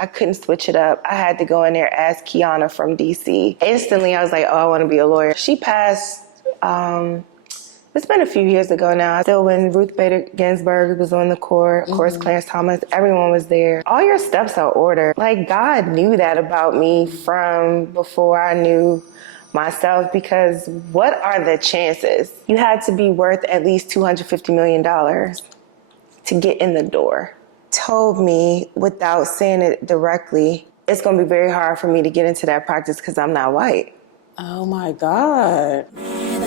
I couldn't switch it up. I had to go in there as Kiana from DC. Instantly, I was like, oh, I want to be a lawyer. She passed, it's been a few years ago now. Still when Ruth Bader Ginsburg was on the court, of course, Clarence Thomas, everyone was there. All your steps are ordered. Like, God knew that about me from before I knew myself, because what are the chances? You had to be worth at least $250 million to get in the door. Told me without saying it directly, it's going to be very hard for me to get into that practice because I'm not white. Oh my God. Never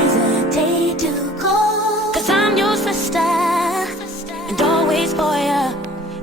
hesitate to call, 'cause I'm your sister and always for you.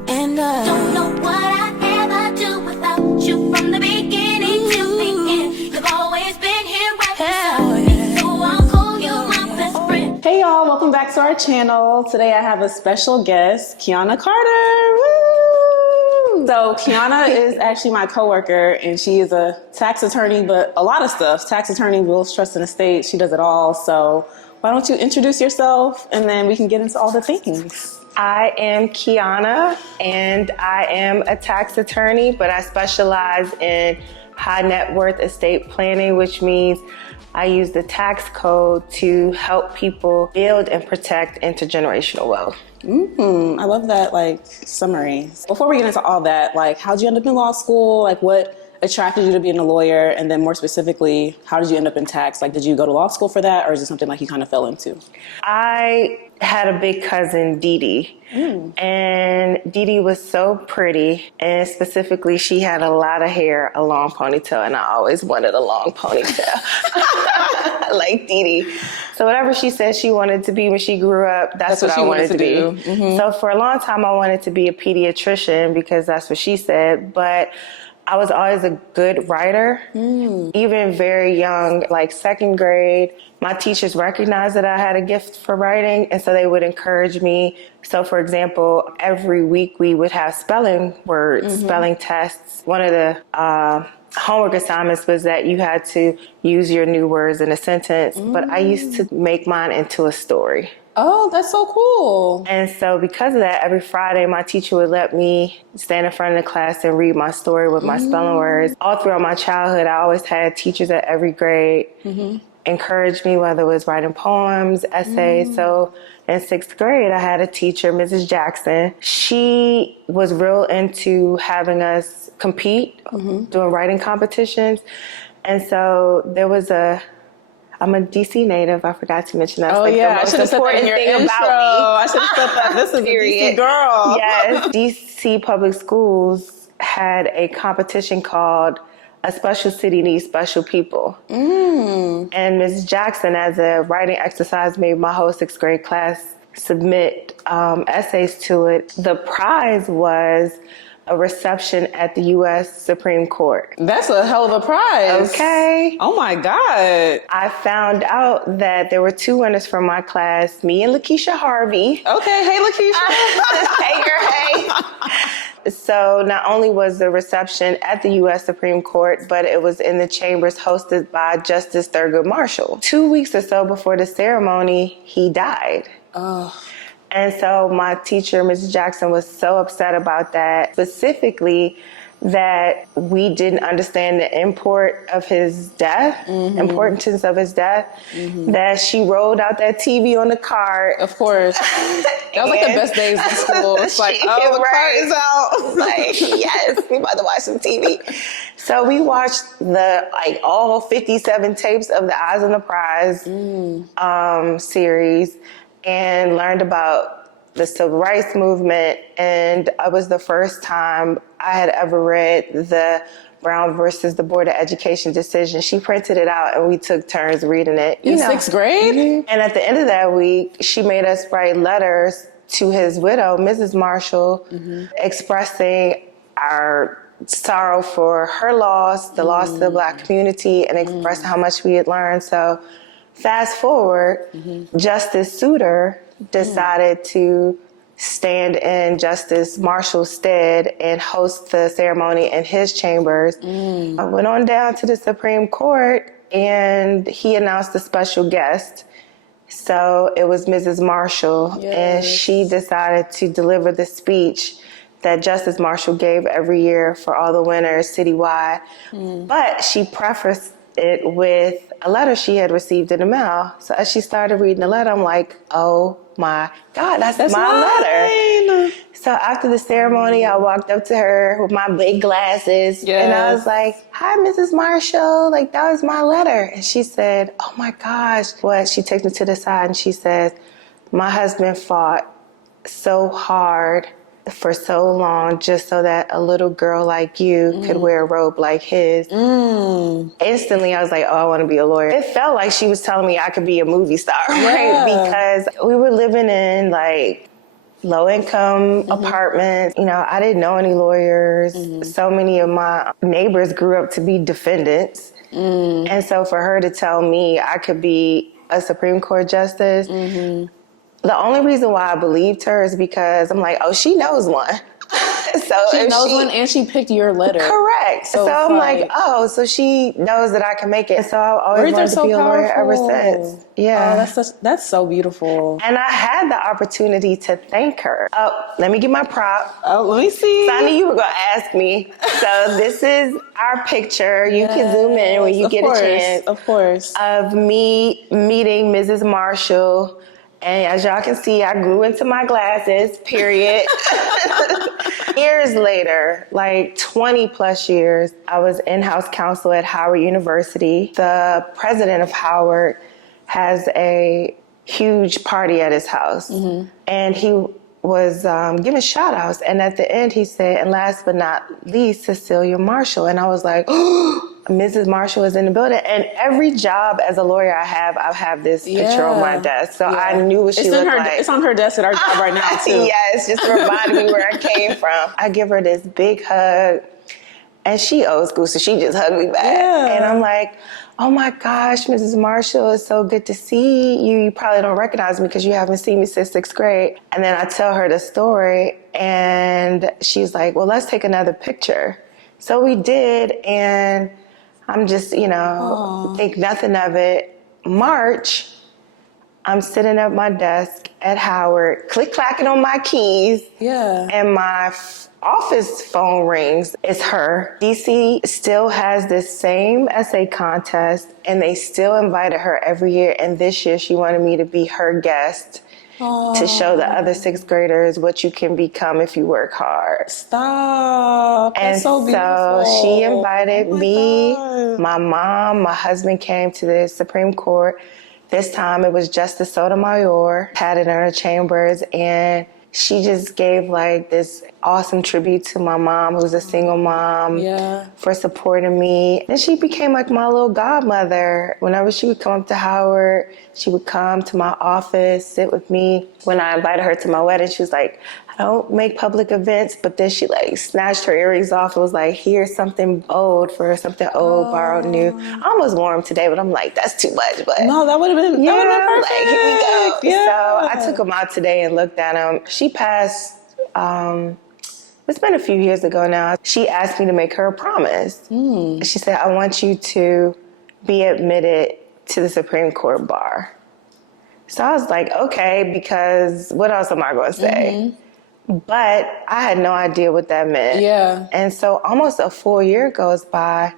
And don't know what I'd ever do without you from the beginning to the end. You've always been here right beside me, so I'll call you my best friend. Hey y'all, welcome back to our channel. Today I have a special guest, Kiana Carter. Woo! So Kiana is actually my coworker, and she is a tax attorney, but a lot of stuff. Tax attorney, wills, trust, and estate. She does it all. So why don't you introduce yourself, and then we can get into all the things. I am Kiana, and I am a tax attorney, but I specialize in high net worth estate planning, which means I use the tax code to help people build and protect intergenerational wealth. I love that, summary. Before we get into all that, how'd you end up in law school? What attracted you to being a lawyer? And then more specifically, how did you end up in tax? Did you go to law school for that, or is it something you kind of fell into? I had a big cousin, Dee Dee, and Dee Dee was so pretty, and specifically she had a lot of hair, a long ponytail, and I always wanted a long ponytail, like Dee Dee. So whatever she said she wanted to be when she grew up, that's what I wanted to be. Mm-hmm. So for a long time, I wanted to be a pediatrician because that's what she said, but I was always a good writer, even very young, second grade. My teachers recognized that I had a gift for writing, and so they would encourage me. So, for example, every week we would have spelling words, spelling tests. One of the homework assignments was that you had to use your new words in a sentence, but I used to make mine into a story. Oh, that's so cool. And so because of that, every Friday, my teacher would let me stand in front of the class and read my story with my spelling words. All throughout my childhood, I always had teachers at every grade encourage me, whether it was writing poems, essays. So in sixth grade, I had a teacher, Mrs. Jackson. She was real into having us compete, doing writing competitions. And so there was I'm a DC native. I forgot to mention that. Oh, yeah. I should have said that in your intro. I should have said that. This is a DC girl. Yes. DC Public Schools had a competition called A Special City Needs Special People. And Ms. Jackson, as a writing exercise, made my whole sixth grade class submit essays to it. The prize was a reception at the U.S. Supreme Court. That's a hell of a prize. Okay. Oh my God. I found out that there were two winners from my class, me and Lakeisha Harvey. Okay. Hey, Lakeisha. Hey, girl, hey. So not only was the reception at the U.S. Supreme Court, but it was in the chambers hosted by Justice Thurgood Marshall. 2 weeks or so before the ceremony, he died. Oh. And so my teacher, Mrs. Jackson, was so upset about that, specifically that we didn't understand the importance of his death, that she rolled out that TV on the cart. Of course. That was the best days in school. It's the cart is out. Yes, we about to watch some TV. So we watched all 57 tapes of the Eyes on the Prize series, and learned about the civil rights movement. And it was the first time I had ever read the Brown versus the Board of Education decision. She printed it out and we took turns reading it. In sixth grade? And at the end of that week, she made us write letters to his widow, Mrs. Marshall, expressing our sorrow for her loss, the loss of the Black community, and expressing how much we had learned. So fast forward, Justice Souter decided to stand in Justice Marshall's stead and host the ceremony in his chambers. I went on down to the Supreme Court and he announced a special guest. So it was Mrs. Marshall, and she decided to deliver the speech that Justice Marshall gave every year for all the winners citywide. But she prefaced it with a letter she had received in the mail. So as she started reading the letter, I'm like, oh my God, that's my letter. So after the ceremony, I walked up to her with my big glasses and I was like, hi, Mrs. Marshall, like that was my letter. And she said, oh my gosh. Well, she takes me to the side and she says, my husband fought so hard for so long just so that a little girl like you could wear a robe like his. Instantly, I was like, oh, I want to be a lawyer. It felt like she was telling me I could be a movie star, right? Because we were living in like low-income apartments. You know, I didn't know any lawyers. So many of my neighbors grew up to be defendants. And so for her to tell me I could be a Supreme Court justice, the only reason why I believed her is because I'm like, oh, she knows one. So she knows one and she picked your letter. Correct. So I'm like, oh, so she knows that I can make it. And so I've always wanted to be a lawyer ever since. Yeah. Oh, that's so beautiful. And I had the opportunity to thank her. Oh, let me get my prop. Oh, let me see. So I knew you were going to ask me. So this is our picture. You can zoom in when you get a chance. Of course. Of me meeting Mrs. Marshall. And as y'all can see, I grew into my glasses, period. Years later, like 20 plus years, I was in-house counsel at Howard University. The president of Howard has a huge party at his house. And he was giving shout outs. And at the end, he said, and last but not least, Cecilia Marshall. And I was like, oh, Mrs. Marshall is in the building. And every job as a lawyer I have this picture on my desk. So I knew what she looked like. It's on her desk at our job right now, too. Yes, just to remind me where I came from. I give her this big hug. And she old school, so she just hugged me back. And I'm like, oh my gosh, Mrs. Marshall, it's so good to see you. You probably don't recognize me because you haven't seen me since 6th grade. And then I tell her the story and she's like, well, let's take another picture. So we did, and I'm just, think nothing of it. March, I'm sitting at my desk at Howard, click-clacking on my keys. And my office phone rings. It's her. DC still has this same essay contest, and they still invited her every year. And this year, she wanted me to be her guest to show the other 6th graders what you can become if you work hard. Stop. That's and so beautiful. So she invited me, my mom, my husband came to the Supreme Court. This time it was Justice Sotomayor, had it in her chambers, and she just gave like this awesome tribute to my mom, who's a single mom, for supporting me. And she became like my little godmother. Whenever she would come up to Howard, she would come to my office, sit with me. When I invited her to my wedding, she was like, I don't make public events, but then she like snatched her earrings off and was like, here's something old for something old, borrowed new. I almost wore them today, but I'm like, that's too much. But no, that would have been, perfect. Like, here we go. So I took them out today and looked at them. She passed, it's been a few years ago now. She asked me to make her a promise. She said, I want you to be admitted to the Supreme Court bar. So I was like, okay, because what else am I going to say? But I had no idea what that meant. And so almost a full year goes by,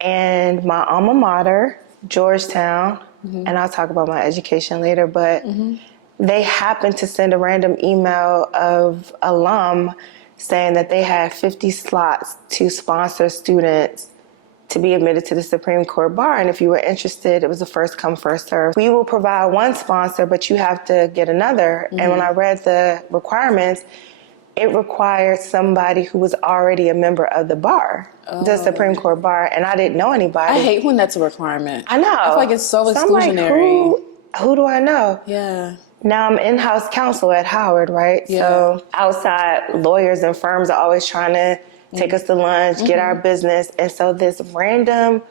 and my alma mater, Georgetown, and I'll talk about my education later, but they happened to send a random email of alum saying that they had 50 slots to sponsor students to be admitted to the Supreme Court bar. And if you were interested, it was a first come, first serve. We will provide one sponsor, but you have to get another. And when I read the requirements, it required somebody who was already a member of the bar, the Supreme Court bar, and I didn't know anybody. I hate when that's a requirement. I know. I feel like it's so exclusionary. I'm like, who do I know? Now I'm in-house counsel at Howard, right? So outside lawyers and firms are always trying to take us to lunch, get our business. And so this random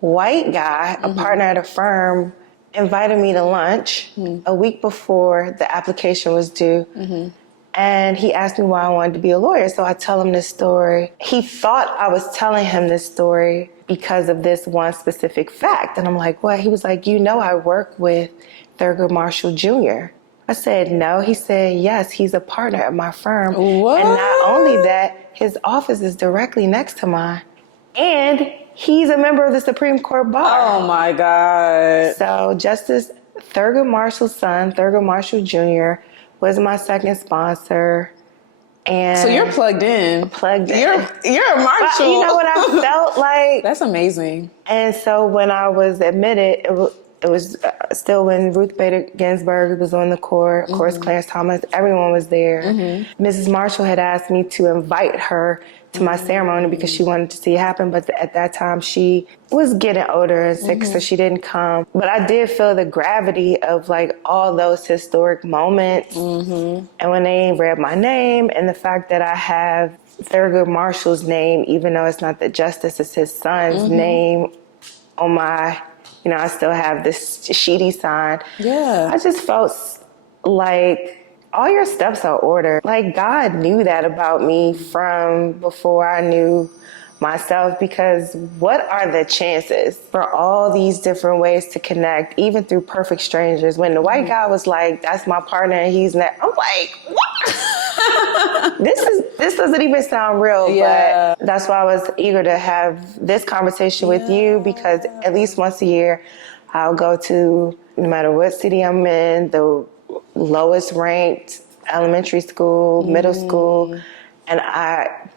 white guy, a partner at a firm, invited me to lunch a week before the application was due. And he asked me why I wanted to be a lawyer. So I tell him this story. He thought I was telling him this story because of this one specific fact. And I'm like, what? He was like, I work with Thurgood Marshall Jr. I said, no. He said, yes, he's a partner at my firm. What? And not only that, his office is directly next to mine. And he's a member of the Supreme Court Bar. Oh my God. So Justice Thurgood Marshall's son, Thurgood Marshall Jr., was my second sponsor. And So you're plugged in. plugged in. You're a Marshall. But you know what I felt like? That's amazing. And so when I was admitted, it was still when Ruth Bader Ginsburg was on the court. Of course, Clarence Thomas, everyone was there. Mrs. Marshall had asked me to invite her to my ceremony because she wanted to see it happen. But at that time, she was getting older and sick, so she didn't come. But I did feel the gravity of like all those historic moments. And when they read my name and the fact that I have Thurgood Marshall's name, even though it's not the justice, it's his son's name on my, you know, I still have this Sheedy sign. Yeah. I just felt like all your steps are ordered. Like God knew that about me from before I knew myself, because what are the chances for all these different ways to connect, even through perfect strangers? When the white guy was like, that's my partner and he's not, I'm like, what? This doesn't even sound real. Yeah. But that's why I was eager to have this conversation with you, because at least once a year I'll go to, no matter what city I'm in, the lowest ranked elementary school, middle school, and I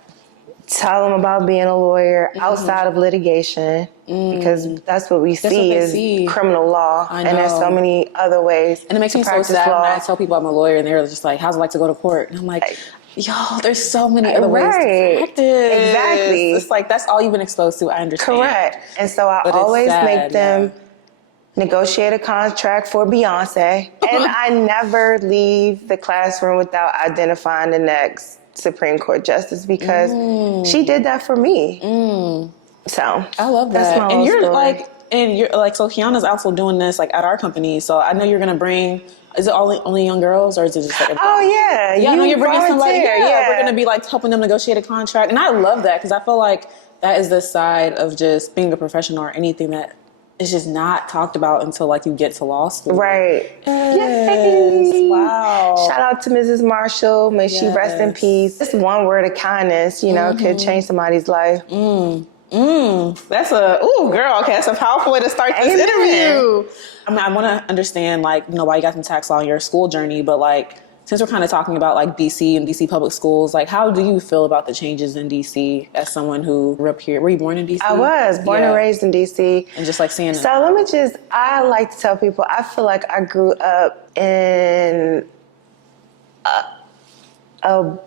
tell them about being a lawyer outside of litigation, because that's what we see is criminal law. I And there's so know. many other ways. And it makes to me so practice sad law. when I tell people I'm a lawyer and they're just like, how's it like to go to court? And I'm like, yo, there's so many other ways to Right. practice. Exactly. It's like, that's all you've been exposed to. I understand. Correct. And so I But it's always sad, make them negotiate a contract for Beyonce. And I never leave the classroom without identifying the next Supreme Court justice, because she did that for me. So I love that's that. my And whole you're story. like, so Kiana's also doing this like at our company. So I know you're gonna bring. Is it only young girls, or is it just like? Oh yeah, Yeah, I know you're bringing somebody. volunteer, Yeah, we're gonna be like helping them negotiate a contract, and I love that because I feel like that is the side of just being a professional or anything that is just not talked about until like you get to law school. Right. Yes. Yay. Wow. Shout out to Mrs. Marshall. May she rest in Yes. peace. Just one word of kindness, you know, could change somebody's life. That's girl. Okay, that's a powerful way to start this Amen. interview. I mean, I want to understand, like, you know, why you got into tax law in your school journey, but like, since we're kind of talking about like DC and DC public schools, like, how do you feel about the changes in DC as someone who grew up here? Were you born in DC? I was born and raised in DC. And just like seeing So let me I like to tell people, I feel like I grew up in a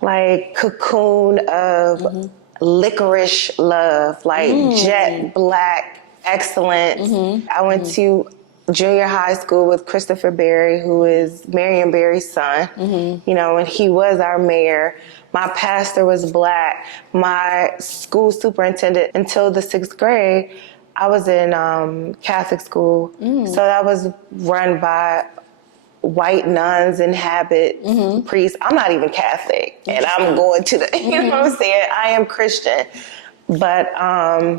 like cocoon of licorice love, like jet black excellence. I went to junior high school with Christopher Berry, who is Marion Berry's son. You know, and he was our mayor. My pastor was black. My school superintendent, until the 6th grade, I was in Catholic school. So that was run by white nuns in habit, priests. I'm not even Catholic, and I'm going to the, you know what I'm saying? I am Christian. But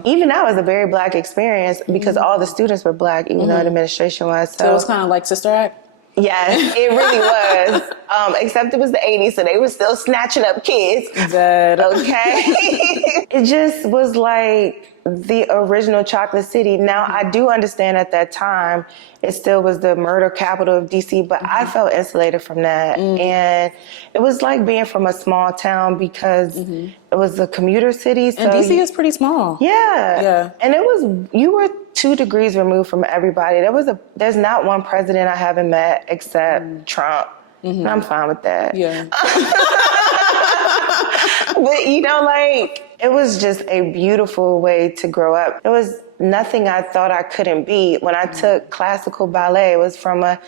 even that was a very black experience, because all the students were black, even though the administration was. So it was kind of like Sister Act? Yes, it really was. Except it was the 80s, so they were still snatching up kids. Dead. Okay. It just was like the original Chocolate City. Now, I do understand at that time, it still was the murder capital of DC, but I felt insulated from that. And it was like being from a small town, because it was a commuter city. So And DC is pretty small. yeah. And it was, you were 2 degrees removed from everybody. There's not one president I haven't met except Trump. And I'm fine with that. Yeah. But you know, like, it was just a beautiful way to grow up. It was nothing I thought I couldn't be. When I took classical ballet, it was from at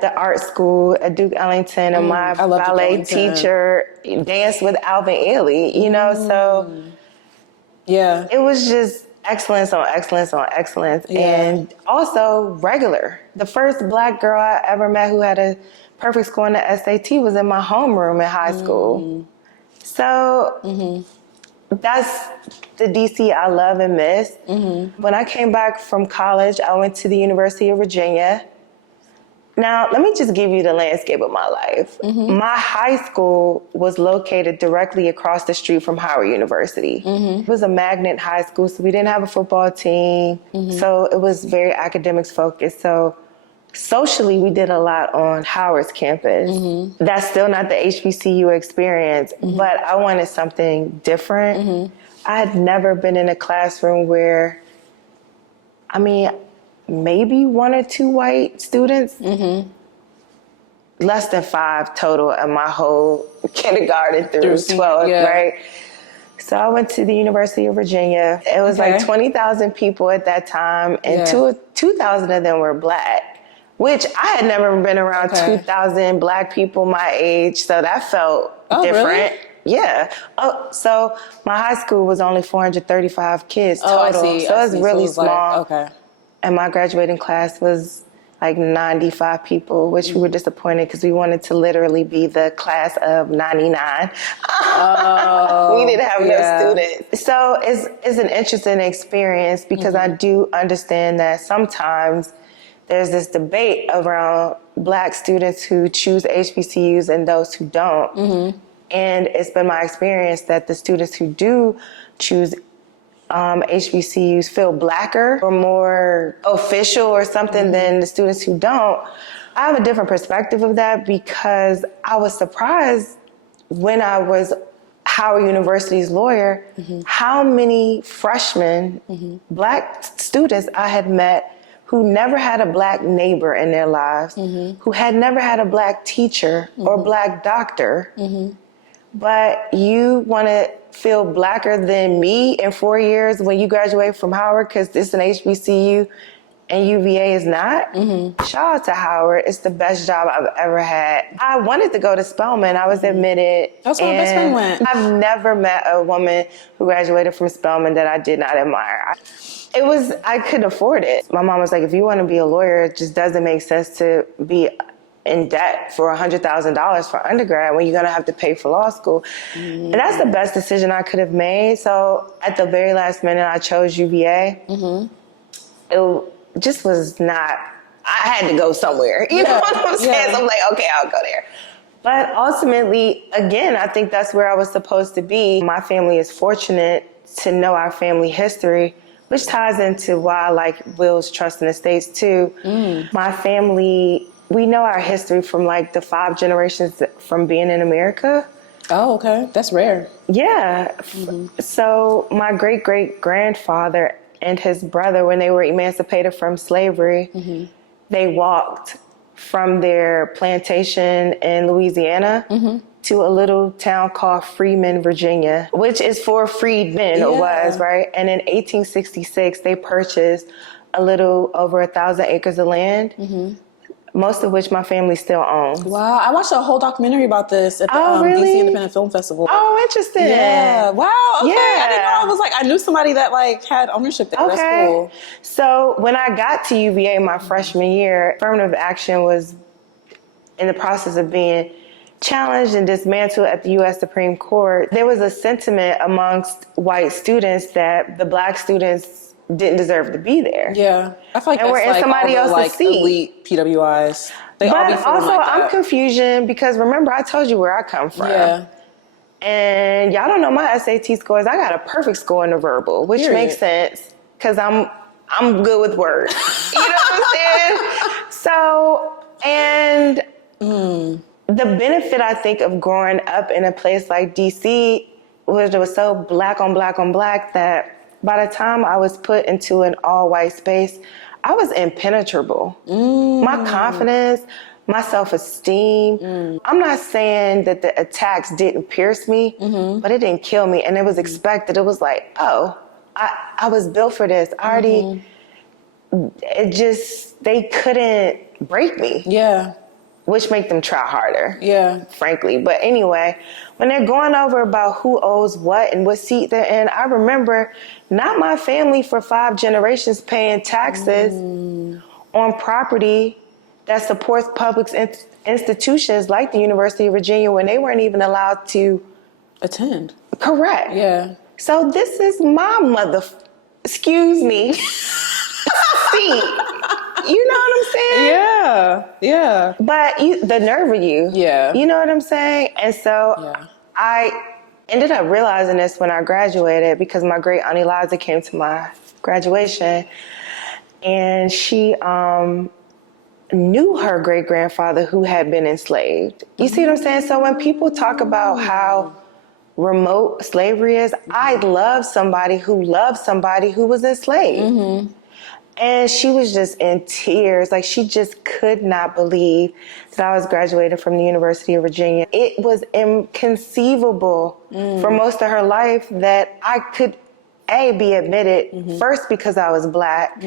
the art school at Duke Ellington, and my ballet teacher danced with Alvin Ailey, you know, so Yeah. it was just excellence on excellence on excellence. Yeah. And also regular. The first black girl I ever met who had a perfect score in the SAT was in my homeroom in high school. So that's the DC I love and miss. When I came back from college, I went to the University of Virginia. Now, let me just give you the landscape of my life. My high school was located directly across the street from Howard University. It was a magnet high school, so we didn't have a football team. So it was very academics focused. So socially, we did a lot on Howard's campus. That's still not the HBCU experience, but I wanted something different. I had never been in a classroom where, I mean, maybe 1 or 2 white students, less than 5 total in my whole kindergarten through 12th, right? So I went to the University of Virginia. It was like 20,000 people at that time, and 2,000 of them were Black, which I had never been around 2,000 Black people my age, so that felt different. Really? Yeah. Oh, so my high school was only 435 kids total. I see. So it was really So it was small. And my graduating class was like 95 people, which we were disappointed because we wanted to literally be the class of 99. We didn't have no students. So it's an interesting experience because I do understand that sometimes there's this debate around Black students who choose HBCUs and those who don't. And it's been my experience that the students who do choose HBCUs feel Blacker or more official or something than the students who don't. I have a different perspective of that because I was surprised when I was Howard University's lawyer, how many freshmen, Black students I had met who never had a Black neighbor in their lives, who had never had a Black teacher or Black doctor. But you want to feel Blacker than me in 4 years when you graduate from Howard because it's an HBCU and UVA is not? Shout out to Howard. It's the best job I've ever had. I wanted to go to Spelman. I was admitted. That's where my best friend went. I've never met a woman who graduated from Spelman that I did not admire. I couldn't afford it. My mom was like, if you want to be a lawyer, it just doesn't make sense to be in debt for $100,000 for undergrad when you're going to have to pay for law school. And that's the best decision I could have made. So at the very last minute, I chose UVA. It just was not, I had to go somewhere. You know what I'm saying? So I'm like, okay, I'll go there. But ultimately, again, I think that's where I was supposed to be. My family is fortunate to know our family history, which ties into why I like wills, trusts, and estates too. My family, we know our history from like the 5 generations from being in America. Oh, okay. That's rare. Yeah. So my great-great-grandfather and his brother, when they were emancipated from slavery, they walked from their plantation in Louisiana to a little town called Freeman, Virginia, which is for freedmen, it was, right? And in 1866, they purchased a little over 1,000 acres of land, most of which my family still owns. Wow, I watched a whole documentary about this at the DC Independent Film Festival. Oh, interesting. Yeah. Wow. Okay. Yeah. I didn't know. I knew somebody that like had ownership there. Okay. That's cool. So when I got to UVA my freshman year, affirmative action was in the process of being challenged and dismantled at the U.S. Supreme Court. There was a sentiment amongst white students that the Black students didn't deserve to be there. Yeah, I feel like and that's we're in like somebody all the, else's seat. Elite PWIs. They all be But feeling also, like that. I'm confusion because remember I told you where I come from. Yeah. And y'all don't know my SAT scores. I got a perfect score in the verbal, which makes sense because I'm good with words. You know what I'm saying? So, and the benefit I think of growing up in a place like DC was it was so Black on Black on Black that by the time I was put into an all-white space, I was impenetrable. My confidence, my self-esteem. I'm not saying that the attacks didn't pierce me, but it didn't kill me. And it was expected. It was like, oh, I was built for this. I already, they couldn't break me. Yeah. Which make them try harder. Yeah. Frankly. But anyway, when they're going over about who owes what and what seat they're in, I remember not my family for 5 generations paying taxes on property that supports public institutions like the University of Virginia when they weren't even allowed to attend. Correct. Yeah. So this is my excuse me, seat. You know what I'm saying? Yeah. Yeah. But the nerve of you. Yeah. You know what I'm saying? And so Yeah. I ended up realizing this when I graduated because my great auntie Liza came to my graduation, and she knew her great grandfather who had been enslaved. You see what I'm saying? So when people talk about how remote slavery is, I love somebody who loved somebody who was enslaved. And she was just in tears. Like, she just could not believe that I was graduated from the University of Virginia. It was inconceivable for most of her life that I could, be admitted first because I was Black,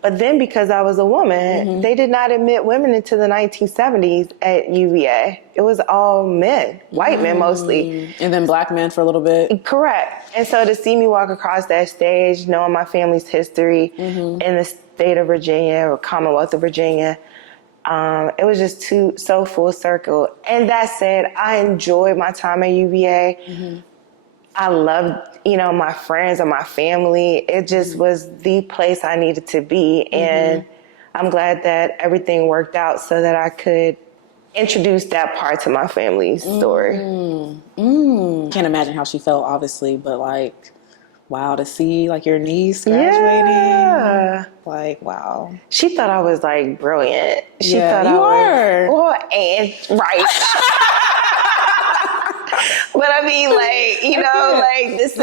but then because I was a woman. They did not admit women until the 1970s at UVA. It was all men, white men mostly. And then Black men for a little bit. Correct. And so to see me walk across that stage, knowing my family's history in the state of Virginia or Commonwealth of Virginia, it was just so full circle. And that said, I enjoyed my time at UVA. I loved, my friends and my family. It just was the place I needed to be. And I'm glad that everything worked out so that I could introduce that part to my family's story. Can't imagine how she felt, obviously, but like, wow, to see like your niece graduating. Yeah. Like, wow. She thought I was like brilliant. She Yeah, thought you I are. was, well, and right. But I mean, like, this is,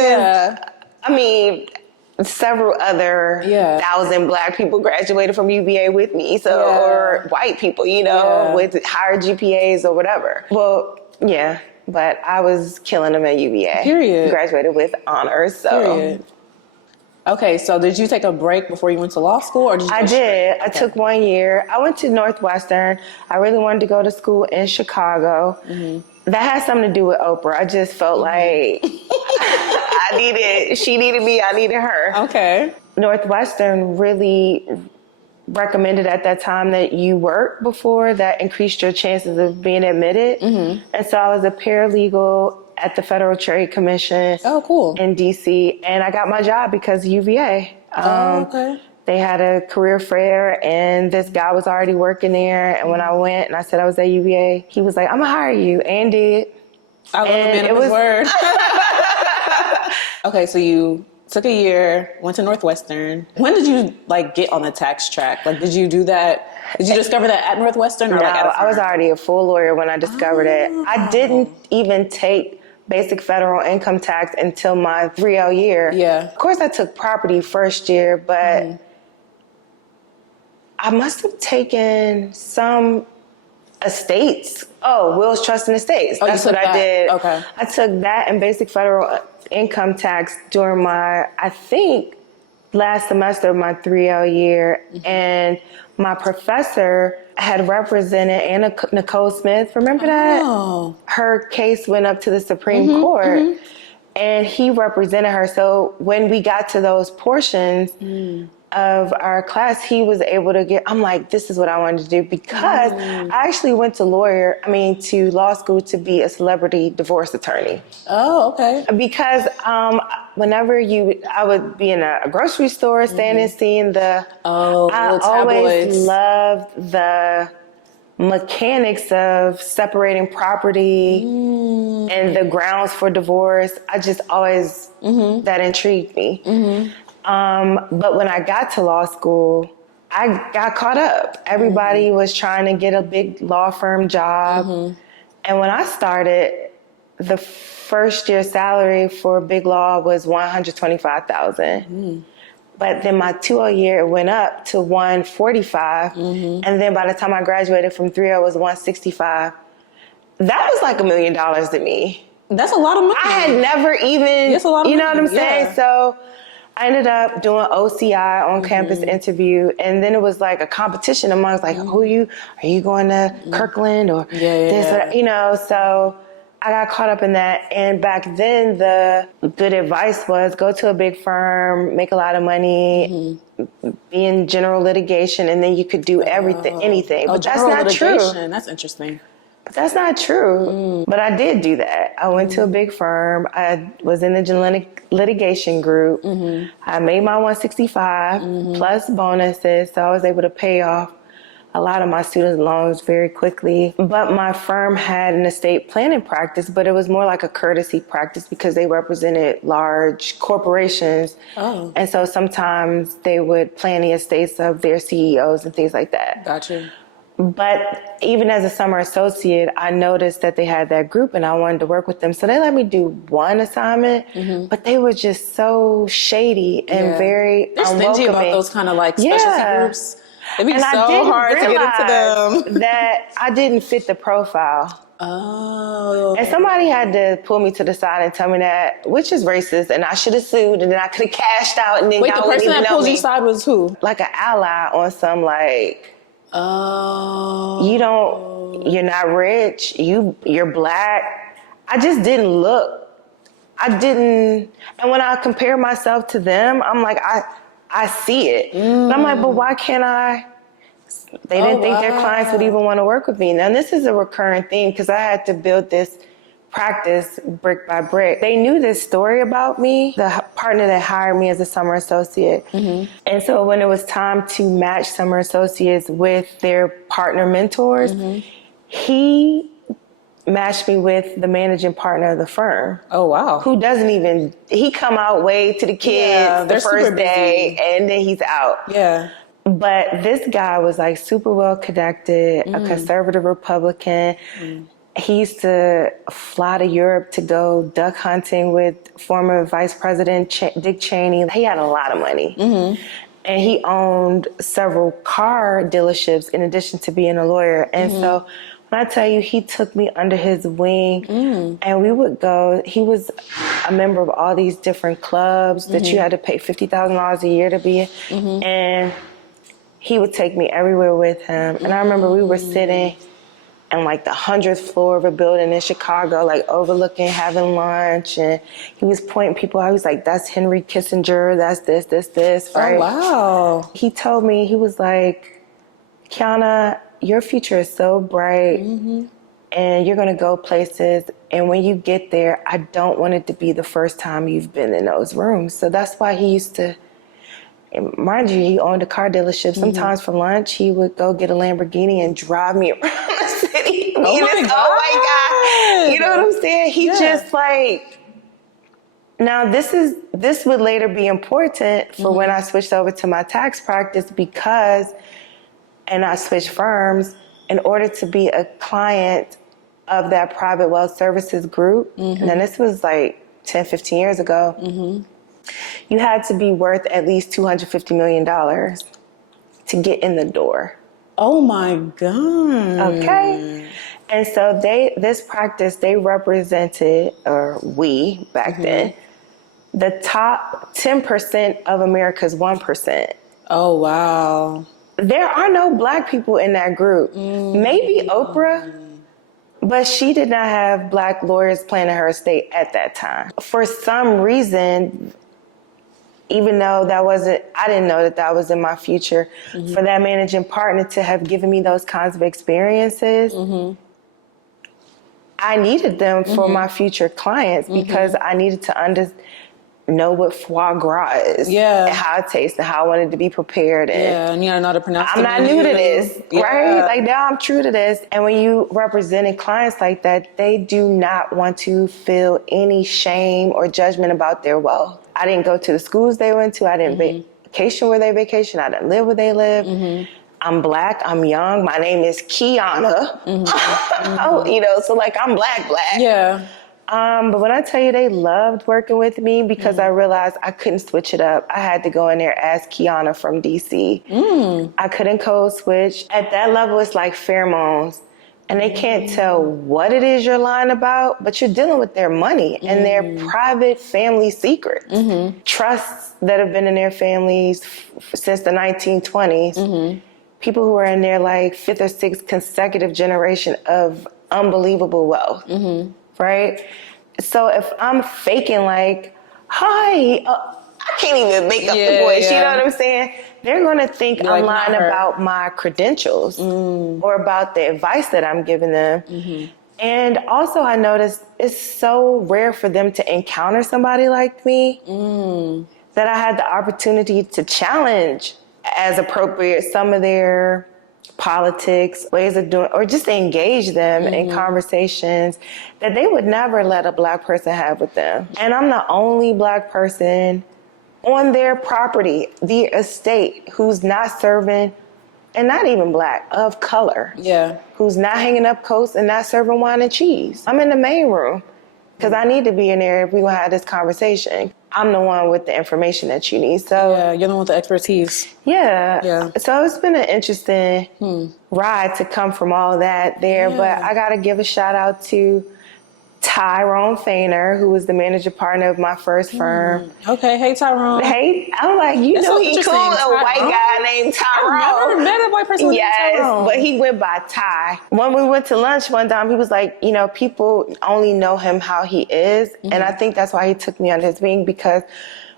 several other 1,000 Black people graduated from UVA with me. So, or white people, with higher GPAs or whatever. Well, yeah, but I was killing them at UVA. Period. Graduated with honors. So. Period. Okay, so did you take a break before you went to law school, or did you? I did. I took 1 year. I went to Northwestern. I really wanted to go to school in Chicago. That had something to do with Oprah. I just felt like she needed me, I needed her. Okay. Northwestern really recommended at that time that you work before that increased your chances of being admitted. And so I was a paralegal at the Federal Trade Commission in DC, and I got my job because UVA. Okay. They had a career fair, and this guy was already working there. And when I went and I said I was at UVA, he was like, "I'm gonna hire you," and did. I love a man of his word. Okay, so you took a year, went to Northwestern. When did you get on the tax track? Like, did you do that? Did you discover that at Northwestern, or No, at a firm? I was already a full lawyer when I discovered it. I didn't even take basic federal income tax until my 3L year. Yeah. Of course, I took property first year, but I must have taken some estates. Wills, Trust, and Estates. That's what I did. Okay. I took that and basic federal income tax during my, I think, last semester of my 3L year. And my professor had represented Anna Nicole Smith. Remember that? Oh. Her case went up to the Supreme Court, and he represented her. So when we got to those portions of our class, he was able to get, I'm like, this is what I wanted to do, because I actually went to to law school to be a celebrity divorce attorney. Oh, okay. Because whenever I would be in a grocery store standing, seeing I always loved the mechanics of separating property and the grounds for divorce. I just always, that intrigued me. But when I got to law school, I got caught up. Everybody was trying to get a big law firm job. And when I started, the first year salary for big law was $125,000. But then my 2L year went up to $145,000. And then by the time I graduated from 3L, it was $165,000. That was like $1 million to me. That's a lot of money. I had never even, That's a lot of you know money. what I'm saying? Yeah. So I ended up doing OCI on campus interview, and then it was like a competition amongst are you going to Kirkland or this or that, so I got caught up in that. And back then the good advice was go to a big firm, make a lot of money, be in general litigation, and then you could do anything. But that's not true. That's interesting. That's not true. But I did do that. I went to a big firm. I was in the litigation group. I made my 165 plus bonuses, so I was able to pay off a lot of my student loans very quickly. But my firm had an estate planning practice, but it was more like a courtesy practice because they represented large corporations. Oh. And so sometimes they would plan the estates of their CEOs and things like that. Gotcha. But even as a summer associate, I noticed that they had that group and I wanted to work with them. So they let me do one assignment, but they were just so shady and very They're stingy about unwelcoming. those kind of like specialty groups. It'd be And I so didn't hard to get into them. that I didn't fit the profile. Oh. And somebody had to pull me to the side and tell me that, which is racist, and I should have sued, and then I could have cashed out, and then Wait, y'all the wouldn't person even that know pulled me. you aside was who? Like an ally on some like, Oh. you're not rich, you're black. I just didn't look. And when I compare myself to them, I'm like, I see it. And I'm like, but why can't I? They didn't think their clients would even want to work with me. Now, this is a recurring theme because I had to build this practice brick by brick. They knew this story about me, the partner that hired me as a summer associate. And so when it was time to match summer associates with their partner mentors, he matched me with the managing partner of the firm. Oh, wow. Who doesn't even, he come out, wave to the kids the first day, and then he's out. Yeah. But this guy was like super well connected, a conservative Republican. He used to fly to Europe to go duck hunting with former Vice President Dick Cheney. He had a lot of money. And he owned several car dealerships in addition to being a lawyer. And so when I tell you, he took me under his wing and we would go. He was a member of all these different clubs that you had to pay $50,000 a year to be in. And he would take me everywhere with him. And I remember we were sitting on like the 100th floor of a building in Chicago, like overlooking, having lunch. And he was pointing people out. He was like, that's Henry Kissinger. That's this, right? Oh, wow. He told me, he was like, Kiana, your future is so bright and you're going to go places. And when you get there, I don't want it to be the first time you've been in those rooms. So that's why he used to, and mind you, he owned a car dealership. Sometimes for lunch, he would go get a Lamborghini and drive me around the city. Oh my God. You know what I'm saying? He just like, now this would later be important for when I switched over to my tax practice because, and I switched firms, in order to be a client of that private wealth services group, and then this was like 10, 15 years ago, you had to be worth at least $250 million to get in the door. Oh my God. Okay. And so this practice, they represented, or we back then, the top 10% of America's 1%. Oh, wow. There are no black people in that group. Maybe Oprah, but she did not have black lawyers planning her estate at that time. For some reason, even though I didn't know that was in my future, for that managing partner to have given me those kinds of experiences, I needed them for my future clients because I needed to know what foie gras is and how it tastes and how I wanted to be prepared. And you gotta know how to pronounce I'm not new to this, right? Like now I'm true to this. And when you representing clients like that, they do not want to feel any shame or judgment about their wealth. I didn't go to the schools they went to. I didn't vacation where they vacation. I didn't live where they live. I'm black. I'm young. My name is Kiana. So like I'm black. Yeah. But when I tell you they loved working with me because I realized I couldn't switch it up. I had to go in there as Kiana from DC. I couldn't code switch. At that level, it's like pheromones. And they can't tell what it is you're lying about, but you're dealing with their money and their private family secrets. Trusts that have been in their families since the 1920s. People who are in their like fifth or sixth consecutive generation of unbelievable wealth, right? So if I'm faking like, hi, I can't even make up the voice, you know what I'm saying? They're going to think I'm lying about my credentials or about the advice that I'm giving them. And also I noticed it's so rare for them to encounter somebody like me that I had the opportunity to challenge as appropriate some of their politics, ways of doing, or just engage them in conversations that they would never let a Black person have with them. And I'm the only Black person on their property, the estate, who's not serving, and not even Black, of color. Yeah. Who's not hanging up coats and not serving wine and cheese. I'm in the main room because I need to be in there if we're going to have this conversation. I'm the one with the information that you need. So Yeah, you're the one with the expertise. yeah. So it's been an interesting ride to come from all that there. Yeah. But I got to give a shout out to Tyrone Fainer, who was the managing partner of my first firm. Okay, hey Tyrone. Hey, I'm like, you That's know, so he interesting. cool, a white Tyrone? guy named Tyrone. I've never met a white person named Tyrone. But he went by Ty. When we went to lunch one time, he was like, you know, people only know him how he is. And I think that's why he took me under his wing, because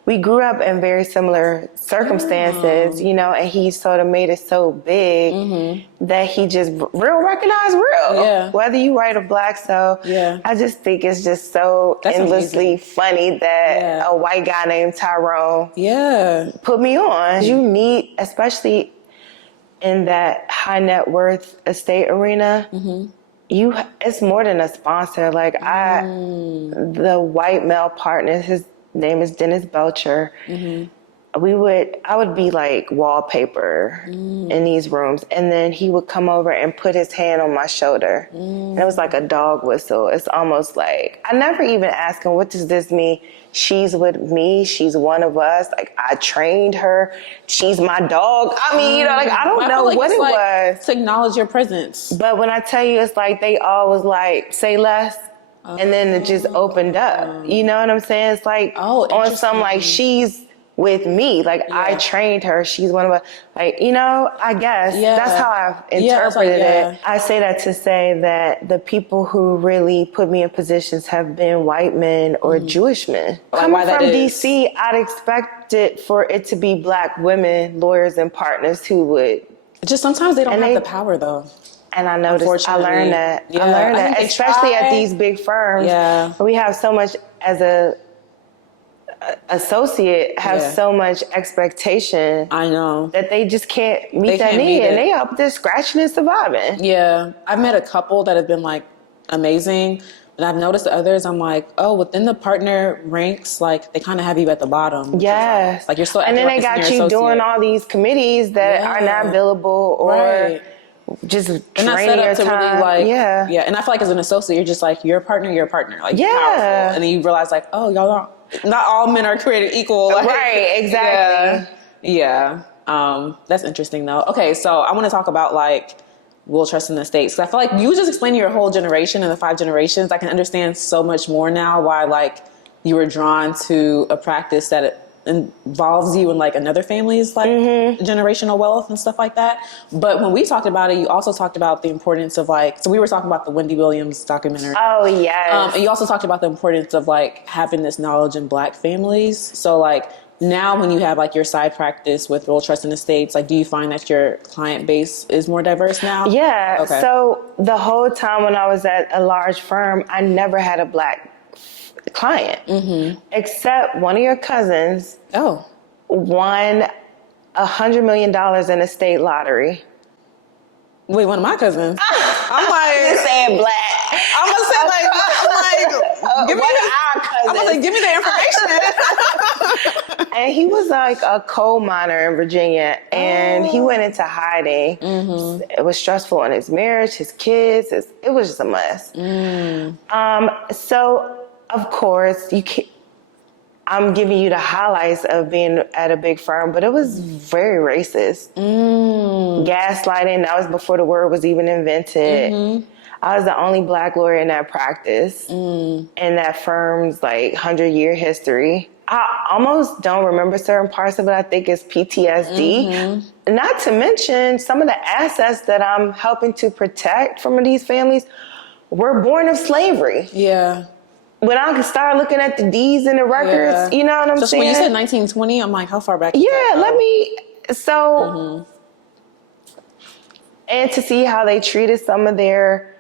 we grew up in very similar circumstances, you know, and he sort of made it so big that he just recognized real, Yeah. whether you white or Black. So Yeah. I just think it's just so That's endlessly funny that Yeah. a white guy named Tyrone Yeah. put me on. You need, especially in that high net worth estate arena, it's more than a sponsor. Like the white male partner, his name is Dennis Belcher. I would be like wallpaper in these rooms, and then he would come over and put his hand on my shoulder, and it was like a dog whistle. It's almost like, I never even asked him, what does this mean? She's with me. She's one of us. Like, I trained her. She's my dog. I mean, you know, like, I don't know what it was. To acknowledge your presence. But when I tell you, it's like they always like, say less. And then it just opened up. You know what I'm saying? It's like on some, like, she's with me. Like, I trained her. She's one of us. Like, you know, I guess that's how I've interpreted it. I say that to say that the people who really put me in positions have been white men or Jewish men. Like, Coming why that from is? DC, I'd expect it for it to be Black women, lawyers and partners who would. Just sometimes they don't have the power, though. And I noticed, I learned that. Yeah, I learned I that, think they especially try. at these big firms. Yeah. We have so much, as a associate, have so much expectation. I know. That they just can't meet They that can't need. meet And it. they up there scratching and surviving. Yeah. I've met a couple that have been like amazing. And I've noticed others, I'm like, oh, within the partner ranks, like they kind of have you at the bottom. Yes. Like you're still and then they got you doing all these committees that are not billable or just and draining not set up your to time. really like, yeah. And I feel like as an associate, you're just like, you're a partner. Like, Yeah. powerful. And then you realize like, oh, y'all don't, not all men are created equal. Like, Right, exactly. Yeah. That's interesting though. Okay. So I want to talk about like will trust in the states. Cause I feel like you just explaining your whole generation and the 5 generations. I can understand so much more now why like you were drawn to a practice that involves you in like another family's like generational wealth and stuff like that. But when we talked about it, you also talked about the importance of like, so we were talking about the Wendy Williams documentary. Oh, yes. And you also talked about the importance of like having this knowledge in Black families. So like now when you have like your side practice with Will Trust in the States, like do you find that your client base is more diverse now? Yeah. Okay. So the whole time when I was at a large firm, I never had a Black client, except one of your cousins won $100 million in a state lottery. Wait, one of my cousins? I'm like, saying Black. I'm gonna say like, give me our cousins. I'm gonna say, give me the information. And he was like a coal miner in Virginia, and he went into hiding. It was stressful on his marriage, his kids. It was just a mess. So, of course, I'm giving you the highlights of being at a big firm, but it was very racist. Gaslighting, that was before the word was even invented. I was the only Black lawyer in that practice, in that firm's like 100-year history. I almost don't remember certain parts of it. I think it's PTSD. Not to mention some of the assets that I'm helping to protect from these families were born of slavery. Yeah. When I start looking at the deeds and the records, you know what I'm Just saying? when you said 1920, I'm like, how far back? And to see how they treated some of their,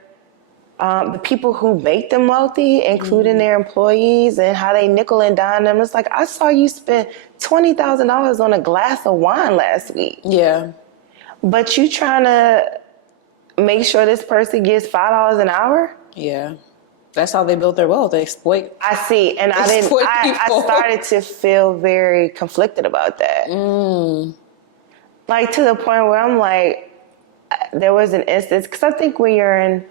the people who make them wealthy, including their employees, and how they nickel and dime them. It's like, I saw you spend $20,000 on a glass of wine last week. Yeah. but you trying to make sure this person gets $5 an hour? Yeah. That's how they build their wealth. They exploit. I see. And I started to feel very conflicted about that. Like to the point where I'm like, there was an instance, because I think when you're in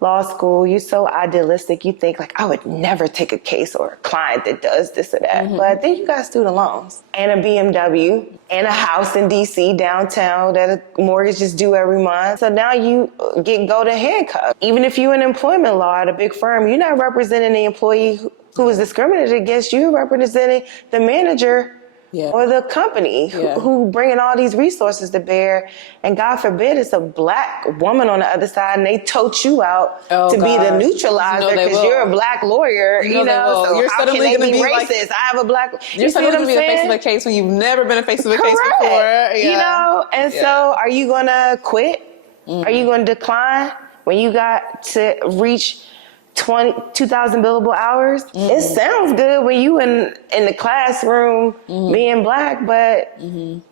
law school, you're so idealistic. You think like, I would never take a case or a client that does this or that. But then you got student loans and a BMW and a house in DC downtown that a mortgage is due every month. So now you get golden handcuffed. Even if you're in employment law at a big firm, you're not representing the employee who is discriminated against. You're representing the manager or the company who bringing all these resources to bear. And God forbid it's a black woman on the other side and they tote you out to be the neutralizer because you're a black lawyer. You know, so you're how can they be racist? I have a black... You're suddenly going to be the face of the case when you've never been a face of the case before. Yeah. You know, and so are you going to quit? Are you going to decline when you got to reach 2,000 billable hours? It sounds good when you in the classroom being black, but you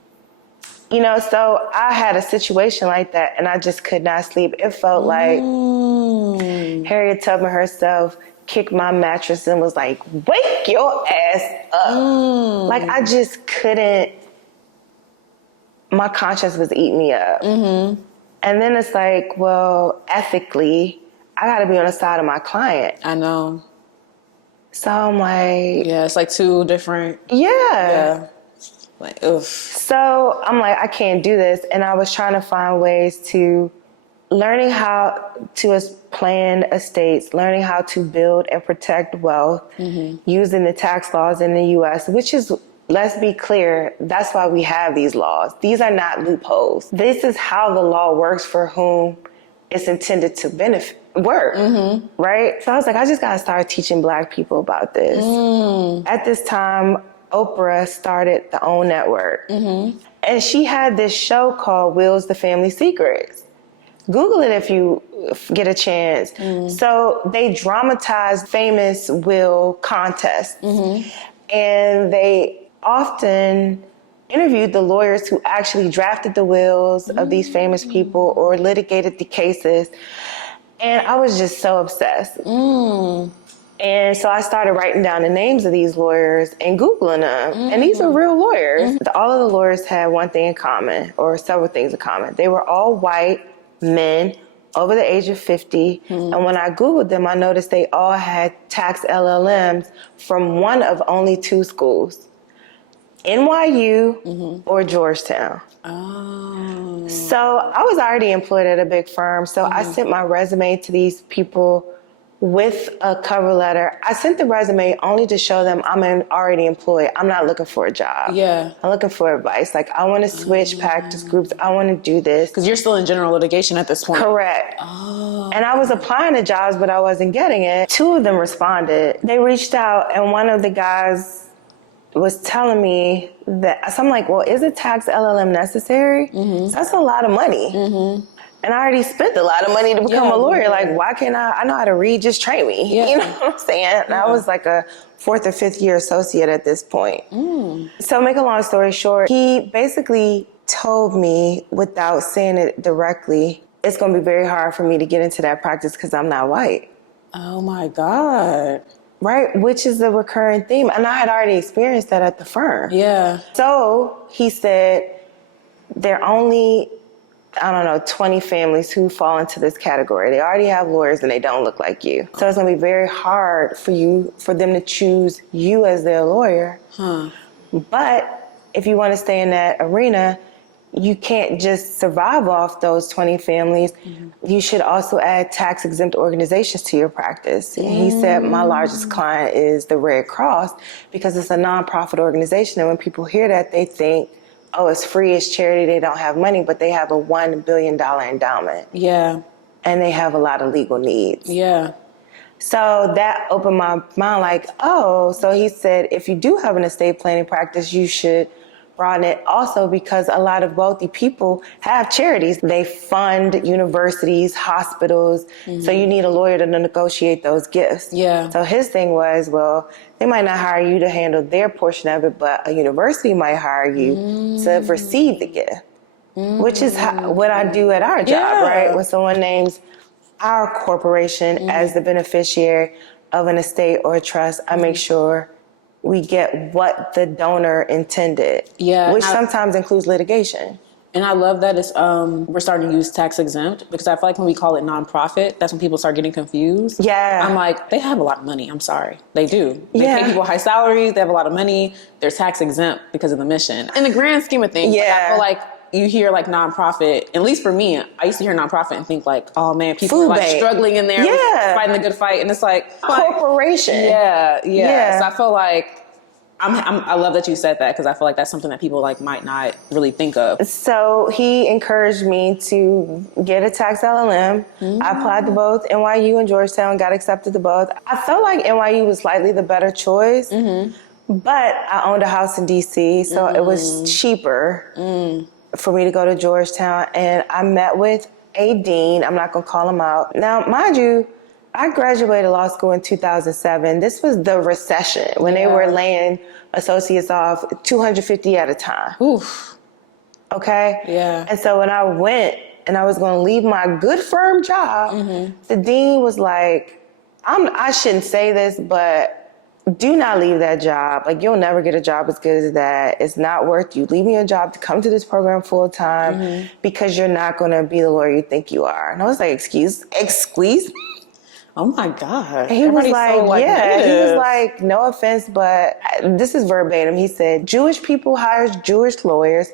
know, so I had a situation like that and I just could not sleep. It felt like Harriet Tubman herself kicked my mattress and was like, wake your ass up. Like I just couldn't, my conscience was eating me up. And then it's like, well, ethically, I got to be on the side of my client. I know. So I'm like... Yeah, it's like two different... Yeah. Like, ugh. So I'm like, I can't do this. And I was trying to find ways to... Learning how to plan estates, learning how to build and protect wealth, using the tax laws in the U.S., which is... Let's be clear, that's why we have these laws. These are not loopholes. This is how the law works for whom it's intended to work, right? So I was like, I just gotta start teaching black people about this. At this time, Oprah started the OWN network. And she had this show called Will's the Family Secrets. Google it if you get a chance. So they dramatized famous will contests. And they often interviewed the lawyers who actually drafted the wills of these famous people or litigated the cases. And I was just so obsessed. And so I started writing down the names of these lawyers and Googling them. And these are real lawyers. All of the lawyers had one thing in common, or several things in common. They were all white men over the age of 50. And when I Googled them, I noticed they all had tax LLMs from one of only two schools. NYU or Georgetown. So I was already employed at a big firm. So I sent my resume to these people with a cover letter. I sent the resume only to show them I'm already employed. I'm not looking for a job. I'm looking for advice. Like, I want to switch practice groups. I want to do this. Because you're still in general litigation at this point. Correct. And I was applying to jobs, but I wasn't getting it. Two of them responded. They reached out, and one of the guys was telling me that, so I'm like, well, is a tax LLM necessary? So that's a lot of money. And I already spent a lot of money to become a lawyer. Like, why can't I know how to read, just train me. You know what I'm saying? And I was like a 4th or 5th year associate at this point. So make a long story short, he basically told me without saying it directly, it's going to be very hard for me to get into that practice because I'm not white. Oh my God. Right? Which is a recurring theme. And I had already experienced that at the firm. So he said, there are only, 20 families who fall into this category. They already have lawyers and they don't look like you. So it's going to be very hard for them to choose you as their lawyer. But if you want to stay in that arena, you can't just survive off those 20 families. You should also add tax exempt organizations to your practice. And he said, my largest client is the Red Cross because it's a nonprofit organization. And when people hear that, they think, oh, it's free, it's charity, they don't have money, but they have a $1 billion endowment. And they have a lot of legal needs. So that opened my mind like, oh, so he said, if you do have an estate planning practice, you should broaden it also because a lot of wealthy people have charities. They fund universities, hospitals. So you need a lawyer to negotiate those gifts. So his thing was, well, they might not hire you to handle their portion of it, but a university might hire you to receive the gift. which is what I do at our job, right? When someone names our corporation as the beneficiary of an estate or a trust, I make sure we get what the donor intended, which sometimes includes litigation. And I love that it's we're starting to use tax exempt, because I feel like when we call it nonprofit, that's when people start getting confused. Yeah. I'm like, they have a lot of money. I'm sorry. They do. They pay people high salaries. They have a lot of money. They're tax exempt because of the mission. In the grand scheme of things, like, I feel like you hear like nonprofit, at least for me, I used to hear nonprofit and think like, oh man, people are like struggling in there, fighting the good fight. And it's like corporation. Yeah. So I feel like, I love that you said that, because I feel like that's something that people like might not really think of. So he encouraged me to get a tax LLM. I applied to both NYU and Georgetown, got accepted to both. I felt like NYU was slightly the better choice, but I owned a house in DC, so it was cheaper for me to go to Georgetown. And I met with a dean. I'm not going to call him out. Now, mind you, I graduated law school in 2007. This was the recession when they were laying associates off 250 at a time. Oof. Okay? Yeah. And so when I went and I was going to leave my good firm job, the dean was like, I shouldn't say this, but do not leave that job. Like, you'll never get a job as good as that. It's not worth you leaving your job to come to this program full time because you're not going to be the lawyer you think you are. And I was like, excuse me? Oh my God. He was like, he was like, no offense, but this is verbatim. He said, Jewish people hire Jewish lawyers.